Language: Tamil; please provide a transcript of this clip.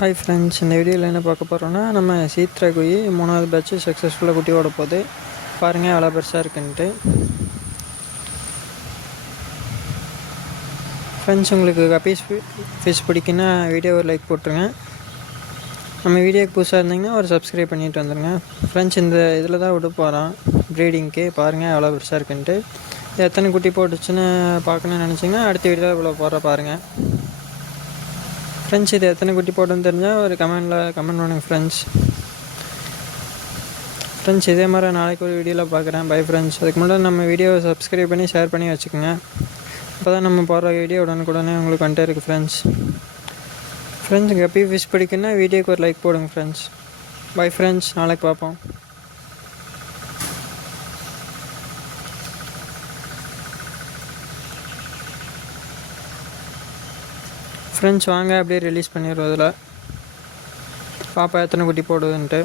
ஹாய் ஃப்ரெண்ட்ஸ், இந்த வீடியோவில் என்ன பார்க்க போகிறோன்னா, நம்ம சீத்ரா குயி 3வது பேட்ச் சக்ஸஸ்ஃபுல்லாக குட்டி ஓட போகுது. பாருங்கள் எவ்வளோ பெருசாக இருக்குன்ட்டு. ஃப்ரெண்ட்ஸ், உங்களுக்கு கப்பீஸ் ஃபிஷ் பிடிக்குன்னா வீடியோ ஒரு லைக் போட்டுருங்க. நம்ம வீடியோக்கு புதுசாக இருந்தீங்கன்னா ஒரு சப்ஸ்கிரைப் பண்ணிட்டு வந்துடுங்க. ஃப்ரெண்ட்ஸ், இந்த இதில் தான் விட போகிறோம் ப்ரீடிங்க்கு. பாருங்கள் எவ்வளோ பெருசாக இருக்குன்ட்டு. எத்தனை குட்டி போட்டுச்சுன்னு பார்க்கணுன்னு நினச்சிங்கன்னா அடுத்த வீடியோவில் இவ்வளோ போடுற பாருங்கள். ஃப்ரெண்ட்ஸ், இது எத்தனை குட்டி போட்டுன்னு தெரிஞ்சால் ஒரு கமெண்ட் பண்ணுங்கள் ஃப்ரெண்ட்ஸ். இதே மாதிரி நாளைக்கு ஒரு வீடியோவில் பார்க்குறேன். Bye friends. அதுக்கு முன்னாடி நம்ம வீடியோவை சப்ஸ்கிரைப் பண்ணி ஷேர் பண்ணி வச்சுக்கோங்க. அப்போ தான் நம்ம போடுற வீடியோ உடனுக்குடனே உங்களுக்கு வந்துட்டே இருக்குது ஃப்ரெண்ட்ஸ். கப்பி ஃபிஷ் பிடிக்குன்னா வீடியோக்கு ஒரு லைக் போடுங்க ஃப்ரெண்ட்ஸ். பை ஃப்ரெண்ட்ஸ், நாளைக்கு பார்ப்போம். ஃப்ரெண்ட்ஸ், வாங்க அப்படியே ரிலீஸ் பண்ணிடுவோம். இதில் பாப்பா எத்தனை குட்டி போடுதுன்ட்டு.